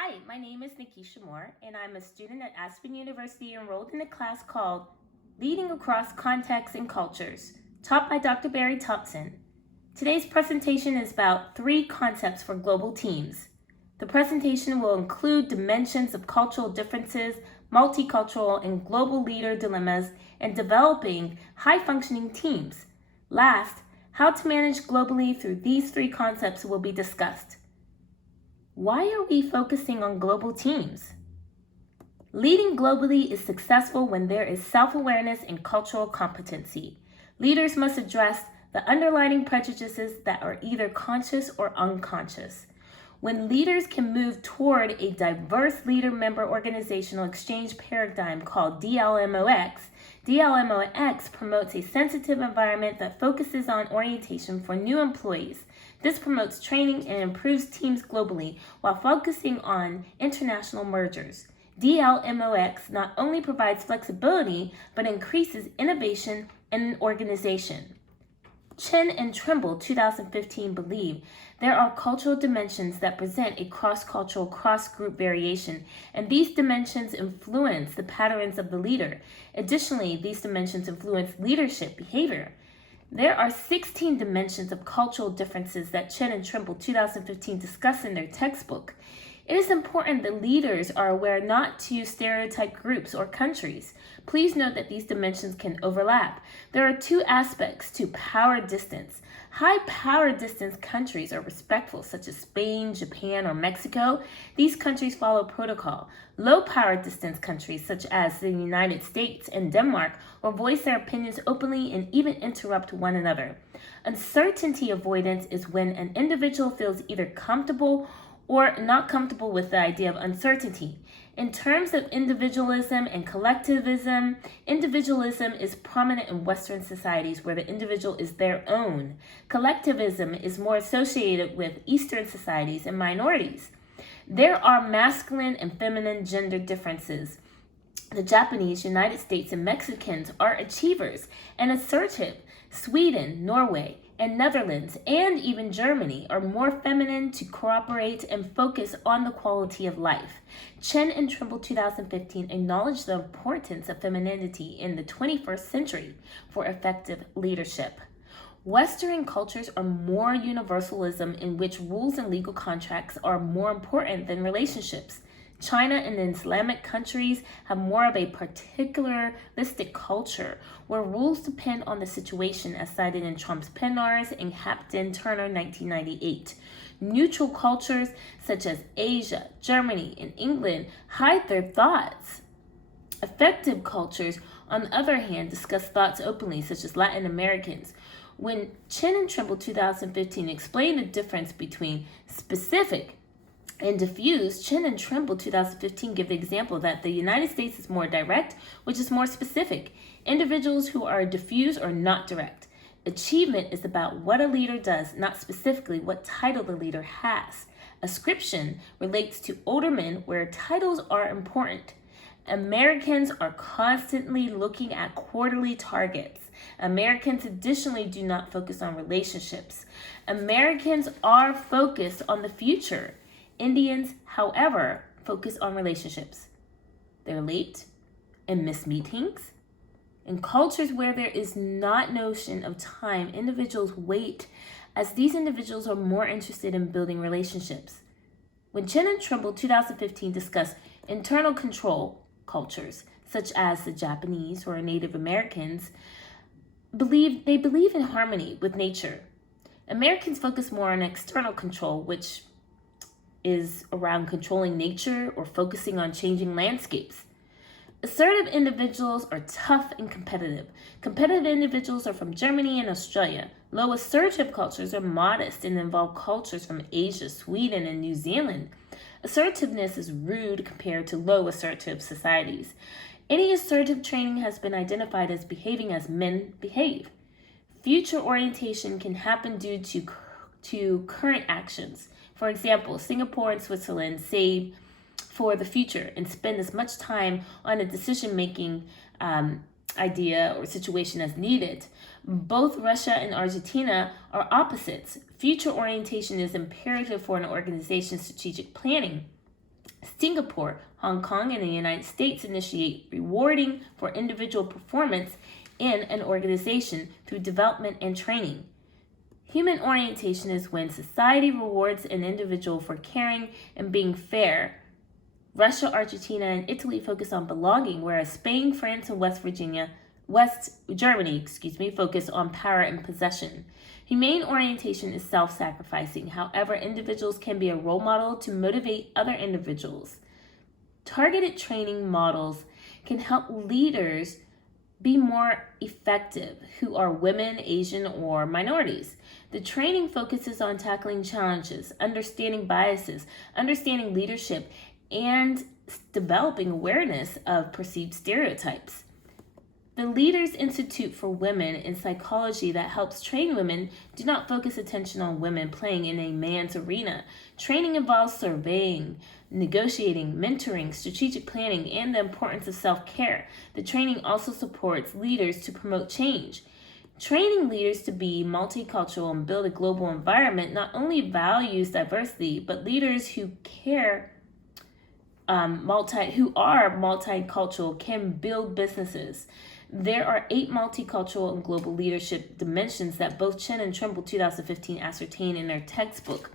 Hi, my name is Nikesha, and I'm a student at Aspen University enrolled in a class called Leading Across Contexts and Cultures, taught by Dr. Barry Thompson. Today's presentation is about 3 concepts for global teams. The presentation will include dimensions of cultural differences, multicultural and global leader dilemmas, and developing high-functioning teams. Last, how to manage globally through these 3 concepts will be discussed. Why are we focusing on global teams? Leading globally is successful when there is self-awareness and cultural competency. Leaders must address the underlying prejudices that are either conscious or unconscious. When leaders can move toward a diverse leader-member organizational exchange paradigm called DLMOX promotes a sensitive environment that focuses on orientation for new employees. This promotes training and improves teams globally while focusing on international mergers. DLMOX not only provides flexibility, but increases innovation in an organization. Chen and Trimble, 2015, believe there are cultural dimensions that present a cross-cultural, cross-group variation, and these dimensions influence the patterns of the leader. Additionally, these dimensions influence leadership behavior. There are 16 dimensions of cultural differences that Chen and Trimble, 2015, discuss in their textbook. It is important that leaders are aware not to stereotype groups or countries. Please note that these dimensions can overlap. There are 2 aspects to power distance. High power distance countries are respectful, such as Spain, Japan, or Mexico. These countries follow protocol. Low power distance countries, such as the United States and Denmark, will voice their opinions openly and even interrupt one another. Uncertainty avoidance is when an individual feels either comfortable or not comfortable with the idea of uncertainty. In terms of individualism and collectivism, individualism is prominent in Western societies where the individual is their own. Collectivism is more associated with Eastern societies and minorities. There are masculine and feminine gender differences. The Japanese, United States, and Mexicans are achievers and assertive. Sweden, Norway, and Netherlands, and even Germany, are more feminine to cooperate and focus on the quality of life. Chen and Trimble, 2015, acknowledge the importance of femininity in the 21st century for effective leadership. Western cultures are more universalism in which rules and legal contracts are more important than relationships. China and the Islamic countries have more of a particularistic culture where rules depend on the situation, as cited in Trump's Pennars and Hampton Turner 1998. Neutral cultures such as Asia, Germany, and England hide their thoughts. Effective cultures, on the other hand, discuss thoughts openly, such as Latin Americans. When Chen and Trimble 2015 explained the difference between specific and diffuse, Chen and Trimble 2015 give the example that the United States is more direct, which is more specific. Individuals who are diffuse are not direct. Achievement is about what a leader does, not specifically what title the leader has. Ascription relates to older men where titles are important. Americans are constantly looking at quarterly targets. Americans additionally do not focus on relationships. Americans are focused on the future. Indians, however, focus on relationships. They're late and miss meetings. In cultures where there is not notion of time, individuals wait, as these individuals are more interested in building relationships. When Chen and Trimble 2015 discuss internal control cultures, such as the Japanese or Native Americans, they believe in harmony with nature. Americans focus more on external control, which is around controlling nature or focusing on changing landscapes. Assertive individuals are tough and competitive. Competitive individuals are from Germany and Australia. Low assertive cultures are modest and involve cultures from Asia, Sweden, and New Zealand. Assertiveness is rude compared to low assertive societies. Any assertive training has been identified as behaving as men behave. Future orientation can happen due to current actions. For example, Singapore and Switzerland save for the future and spend as much time on a decision-making idea or situation as needed. Both Russia and Argentina are opposites. Future orientation is imperative for an organization's strategic planning. Singapore, Hong Kong, and the United States initiate rewarding for individual performance in an organization through development and training. Human orientation is when society rewards an individual for caring and being fair. Russia, Argentina, and Italy focus on belonging, whereas Spain, France, and West Germany, focus on power and possession. Humane orientation is self-sacrificing. However, individuals can be a role model to motivate other individuals. Targeted training models can help leaders be more effective who are women, Asian, or minorities. The training focuses on tackling challenges, understanding biases, understanding leadership, and developing awareness of perceived stereotypes. The Leaders Institute for Women in Psychology that helps train women do not focus attention on women playing in a man's arena. Training involves surveying, negotiating, mentoring, strategic planning, and the importance of self-care. The training also supports leaders to promote change. Training leaders to be multicultural and build a global environment not only values diversity, but leaders who are multicultural can build businesses. There are 8 multicultural and global leadership dimensions that both Chin and Trimble 2015 ascertained in their textbook.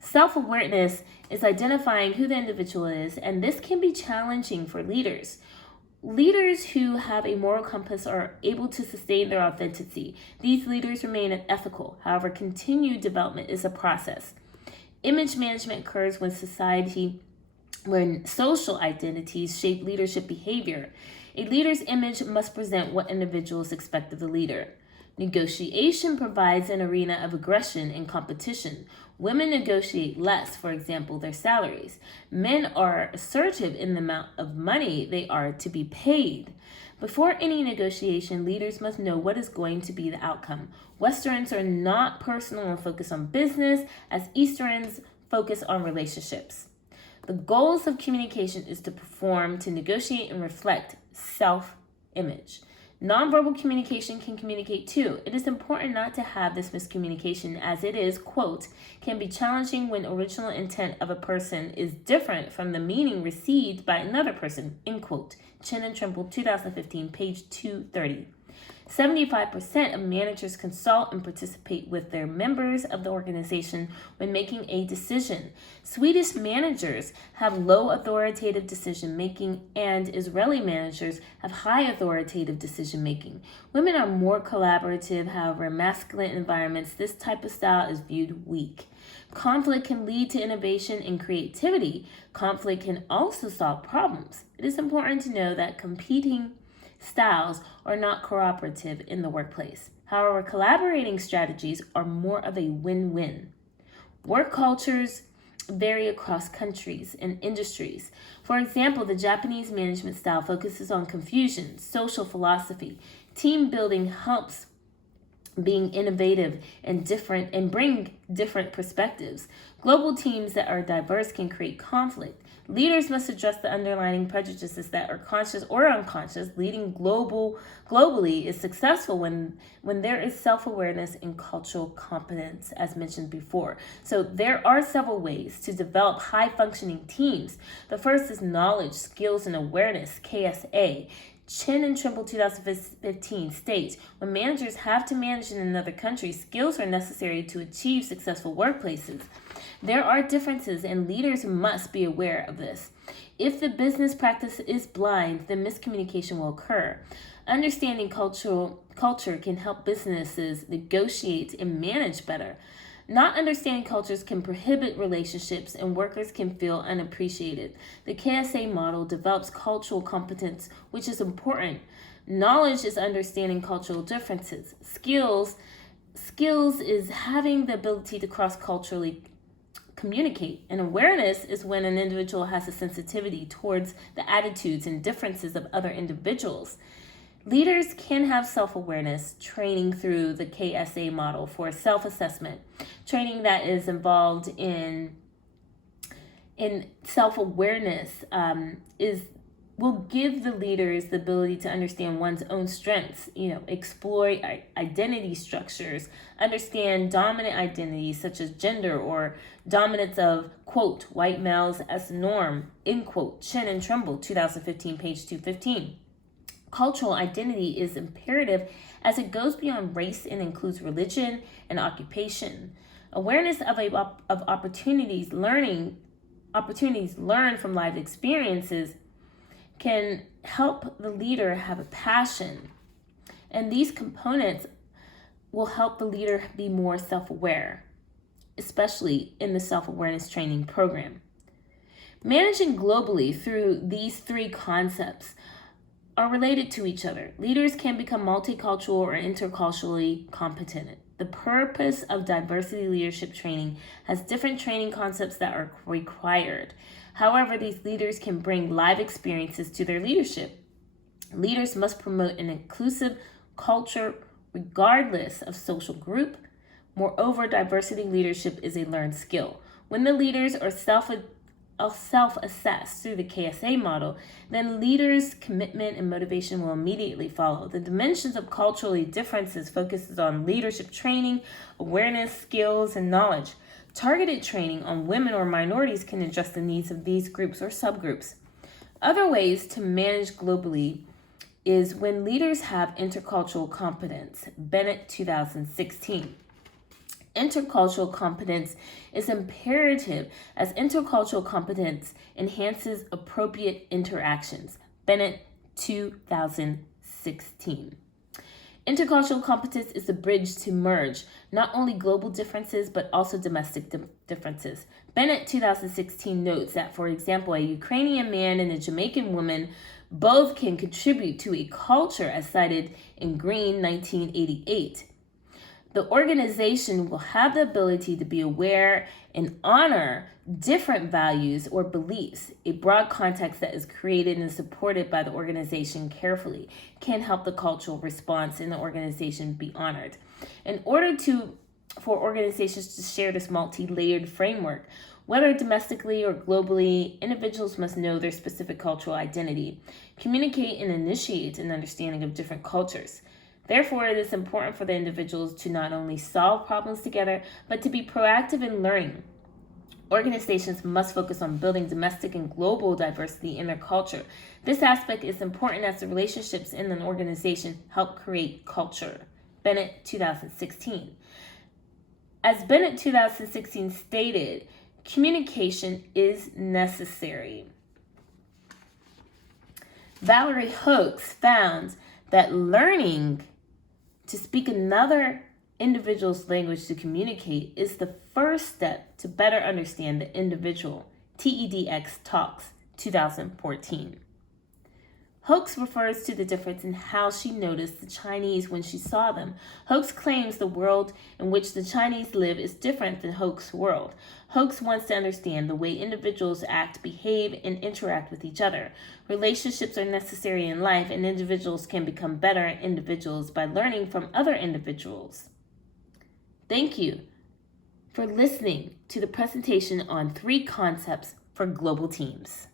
Self-awareness is identifying who the individual is, and this can be challenging for leaders. Leaders who have a moral compass are able to sustain their authenticity. These leaders remain ethical. However, continued development is a process. Image management occurs when social identities shape leadership behavior. A leader's image must present what individuals expect of the leader. Negotiation provides an arena of aggression and competition. Women negotiate less, for example, their salaries. Men are assertive in the amount of money they are to be paid. Before any negotiation, leaders must know what is going to be the outcome. Westerns are not personal and focus on business, as Easterns focus on relationships. The goals of communication is to perform, to negotiate, and reflect self-image. Nonverbal communication can communicate too. It is important not to have this miscommunication, as it is, quote, can be challenging when original intent of a person is different from the meaning received by another person, end quote. Chin and Trimble, 2015, page 230. 75% of managers consult and participate with their members of the organization when making a decision. Swedish managers have low authoritative decision making, and Israeli managers have high authoritative decision making. Women are more collaborative, however, in masculine environments, this type of style is viewed weak. Conflict can lead to innovation and creativity. Conflict can also solve problems. It is important to know that competing styles are not cooperative in the workplace. However, collaborating strategies are more of a win-win. Work cultures vary across countries and industries. For example, the Japanese management style focuses on confusion, social philosophy. Team building helps being innovative and different and bring different perspectives. Global teams that are diverse can create conflict. Leaders must address the underlying prejudices that are conscious or unconscious. Leading globally is successful when there is self-awareness and cultural competence, as mentioned before. So there are several ways to develop high-functioning teams. The first is knowledge, skills, and awareness, KSA. Chin and Trimble 2015 states, when managers have to manage in another country, skills are necessary to achieve successful workplaces. There are differences, and leaders must be aware of this. If the business practice is blind, then miscommunication will occur. Understanding culture can help businesses negotiate and manage better. Not understanding cultures can prohibit relationships, and workers can feel unappreciated. The KSA model develops cultural competence, which is important. Knowledge is understanding cultural differences. Skills is having the ability to cross-culturally communicate. And awareness is when an individual has a sensitivity towards the attitudes and differences of other individuals. Leaders can have self-awareness training through the KSA model for self-assessment. Training that is involved in self-awareness is will give the leaders the ability to understand one's own strengths, exploit identity structures, understand dominant identities such as gender or dominance of, quote, white males as the norm, end quote, Chin and Trimble, 2015, page 215. Cultural identity is imperative as it goes beyond race and includes religion and occupation. Awareness of opportunities learned from life experiences can help the leader have a passion. And these components will help the leader be more self-aware, especially in the self-awareness training program. Managing globally through these three concepts are related to each other. Leaders can become multicultural or interculturally competent. The purpose of diversity leadership training has different training concepts that are required. However, these leaders can bring live experiences to their leadership. Leaders must promote an inclusive culture regardless of social group. Moreover, diversity leadership is a learned skill. When the leaders are self-assess through the KSA model, then leaders' commitment and motivation will immediately follow. The dimensions of cultural differences focuses on leadership training, awareness, skills, and knowledge. Targeted training on women or minorities can address the needs of these groups or subgroups. Other ways to manage globally is when leaders have intercultural competence, Bennett 2016. Intercultural competence is imperative as intercultural competence enhances appropriate interactions. Bennett 2016. Intercultural competence is the bridge to merge not only global differences but also domestic differences. Bennett 2016 notes that, for example, a Ukrainian man and a Jamaican woman both can contribute to a culture as cited in Green 1988. The organization will have the ability to be aware and honor different values or beliefs. A broad context that is created and supported by the organization carefully can help the cultural response in the organization be honored. In order for organizations to share this multi-layered framework, whether domestically or globally, individuals must know their specific cultural identity, communicate and initiate an understanding of different cultures. Therefore, it is important for the individuals to not only solve problems together, but to be proactive in learning. Organizations must focus on building domestic and global diversity in their culture. This aspect is important as the relationships in an organization help create culture. Bennett 2016. As Bennett 2016 stated, communication is necessary. Valerie Hoax found that learning to speak another individual's language to communicate is the first step to better understand the individual. TEDx Talks, 2014. Hoax refers to the difference in how she noticed the Chinese when she saw them. Hoax claims the world in which the Chinese live is different than Hoax's world. Hoax wants to understand the way individuals act, behave, and interact with each other. Relationships are necessary in life, and individuals can become better individuals by learning from other individuals. Thank you for listening to the presentation on 3 concepts for global teams.